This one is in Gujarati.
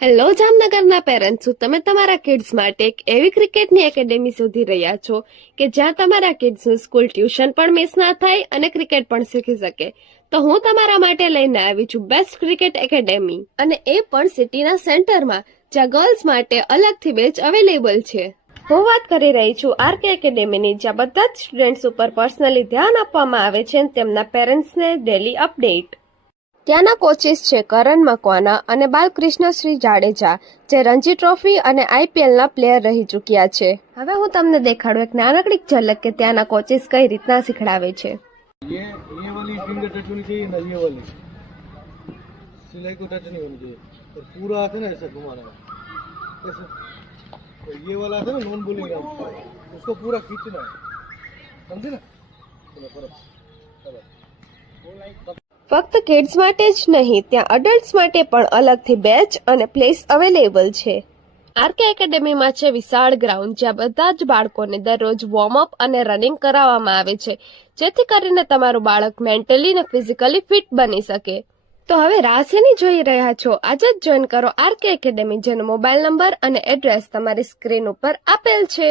હેલો જામનગરના પેરેન્ટ્સ, તમે તમારા કિડ્સ માટે એક એવી ક્રિકેટની એકેડેમી શોધી રહ્યા છો કે જ્યાં તમારા કિડ્સનું સ્કૂલ ટ્યુશન પણ મિસ ના થાય અને ક્રિકેટ પણ શીખી શકે. તો હું તમારા માટે લઈને આવી છું બેસ્ટ ક્રિકેટ એકેડેમી, અને એ પણ સિટીના સેન્ટરમાં, જ્યાં ગર્લ્સ માટે અલગથી બેચ અવેલેબલ છે. હું વાત કરી રહી છું આરકે એકેડેમીની, જ્યાં બધા જ સ્ટુડન્ટ્સ ઉપર પર્સનલી ધ્યાન આપવામાં આવે છે અને તેમના પેરેન્ટ્સને ડેલી અપડેટ. ત્યાંના કોચિસ છે કરણ મકવાના અને બાલકૃષ્ણ શ્રી જાડેજા, જે રણજી ટ્રોફી અને આઈપીએલના પ્લેયર રહી ચૂક્યા છે. હવે હું તમને દેખાડું એક નાનકડી ઝલક કે ત્યાંના કોચિસ કઈ રીતના શીખડાવે છે. ये वाली फिंगर टच होनी चाहिए ना, ये वाली सिलाई को टच नहीं होनी चाहिए, और पूरा आते ना ऐसा घुमाना है ऐसे, तो ये वाला है ना नॉन बोलेंगे हम उसको पूरा खींचना है, समझे ना? चलो करो चलो. ફક્ત કિડ્સ માટે જ નહીં, ત્યાં અડલ્ટ્સ માટે પણ અલગથી બેચ અને પ્લેસ અવેલેબલ છે. આરકે એકેડેમીમાં છે વિશાળ ગ્રાઉન્ડ, જ્યાં બધા જ બાળકોને દરરોજ વોર્મઅપ અને રનિંગ કરાવવામાં આવે છે, જેથી કરીને તમારું બાળક મેન્ટલી અને ફિઝિકલી ફિટ બની શકે. તો હવે રાહ શેની જોઈ રહ્યા છો? આજે જ જોઈન કરો આરકે એકેડેમી, જેનો મોબાઈલ નંબર અને એડ્રેસ તમારી સ્ક્રીન ઉપર આપેલ છે.